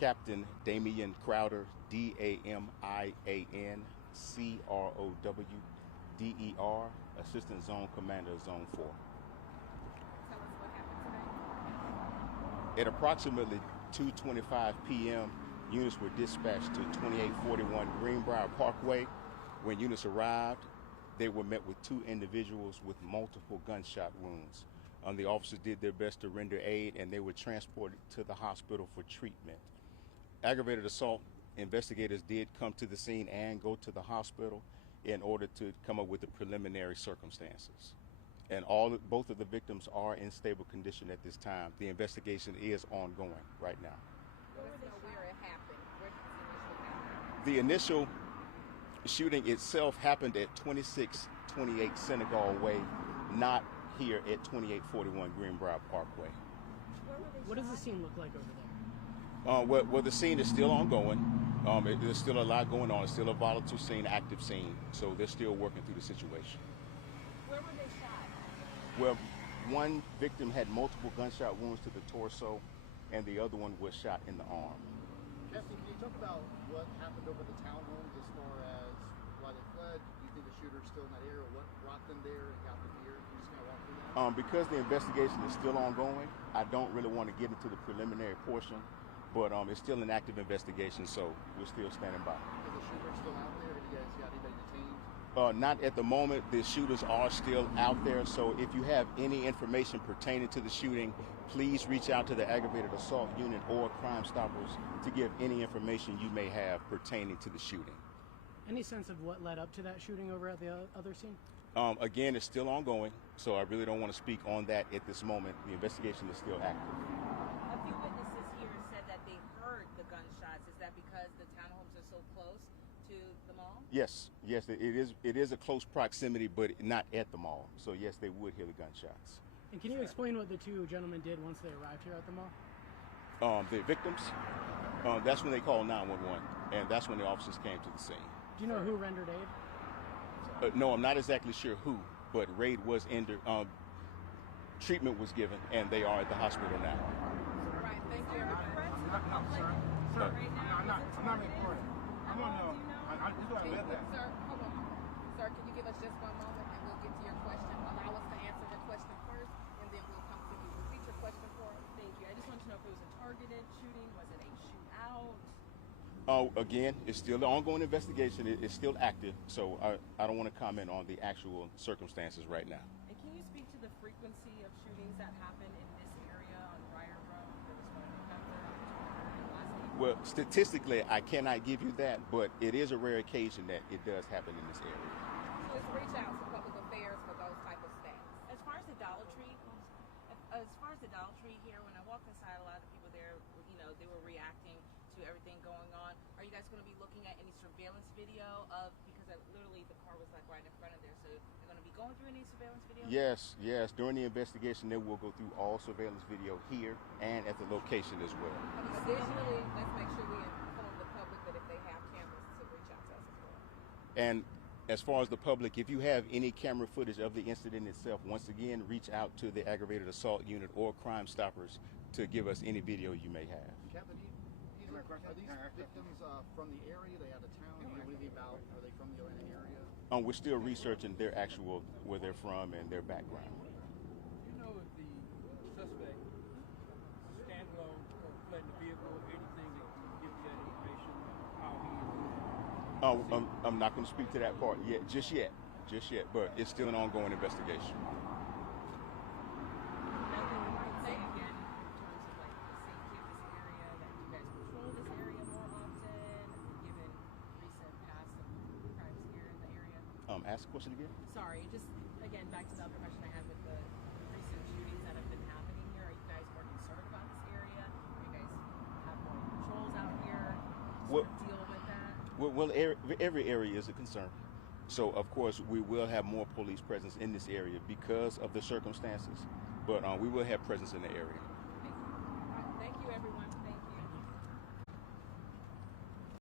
Captain Damian Crowder, DamianCrowder, Assistant Zone Commander, Zone 4. Tell us what happened At approximately 2:25 p.m., units were dispatched to 2841 Greenbriar Parkway. When units arrived, they were met with two individuals with multiple gunshot wounds. The officers did their best to render aid, and they were transported to the hospital for treatment. Aggravated assault investigators did come to the scene and go to the hospital in order to come up with the preliminary circumstances. And both of the victims are in stable condition at this time. The investigation is ongoing right now. Where it happened? Where did this initially happen? The initial shooting itself happened at 2628 Senegal Way, not here at 2841 Greenbriar Parkway. What does the scene look like over there? Well, the scene is still ongoing. There's still a lot going on. It's still a volatile scene, active scene. So they're still working through the situation. Where were they shot? Well, one victim had multiple gunshot wounds to the torso, and the other one was shot in the arm. Captain, can you talk about what happened over the townhomes as far as why they fled? Do you think the shooter's still in that area? What brought them there and got them here? Can you just kind of walk through that? Because the investigation is still ongoing, I don't really want to get into the preliminary portion, but it's still an active investigation, so we're still standing by. Is the shooter still out there? Have you guys got anybody detained? Not at the moment. The shooters are still out there, so if you have any information pertaining to the shooting, please reach out to the Aggravated Assault Unit or Crime Stoppers to give any information you may have pertaining to the shooting. Any sense of what led up to that shooting over at the other scene? Again, it's still ongoing, so I really don't want to speak on that at this moment. The investigation is still active. A few witnesses here said that they heard the gunshots. Is that because the townhomes are so close to the mall? Yes, it is a close proximity, but not at the mall. So yes, they would hear the gunshots. And can you explain what the two gentlemen did once they arrived here at the mall? The victims, that's when they called 911, and that's when the officers came to the scene. Do you know who rendered aid? No, I'm not exactly sure who, but raid was ended. Treatment was given, and they are at the hospital now. All right, thank you. I'm not recording. I'm on this is where I live at. Sir, hold on. Sir, can you give us just 1 moment and we'll get to your question? Allow us to answer the question first, and then we'll come to you. Repeat your question for us. Thank you. I just want to know if it was a targeted shooting. Was it a shootout? Again, it's still the ongoing investigation. It's still active, so I don't want to comment on the actual circumstances right now. And can you speak to the frequency of shootings that happen in this area on Briar Road? There was one in November, and last week. Well, statistically, I cannot give you that, but it is a rare occasion that it does happen in this area. So let's reach out to public affairs for those type of stats. As far as the Dollar Tree here, when I walked inside, a lot of the people there, they were reacting to everything going on. Are you guys going to be looking at any surveillance video because literally the car was like right in front of there, so they're going to be going through any surveillance video? Yes. During the investigation, they will go through all surveillance video here and at the location as well. Additionally, let's make sure we inform the public that if they have cameras to reach out to us as well. And as far as the public, if you have any camera footage of the incident itself, once again, reach out to the Aggravated Assault Unit or Crime Stoppers to give us any video you may have. Captain, are these victims from the area? They out of town? Do you know anything about? Are they from the Atlanta area? We're still researching their actual, where they're from and their background. Do you know if the suspect standalone or fled in the vehicle, anything that can give you that information how he is? I'm not going to speak to that part yet, just yet, but it's still an ongoing investigation. Ask the question again? Sorry, just again back to the other question I had with the recent shootings that have been happening here. Are you guys more concerned about this area? Are you guys have more patrols out here to deal with that? Well, every area is a concern. So, of course, we will have more police presence in this area because of the circumstances, but we will have presence in the area.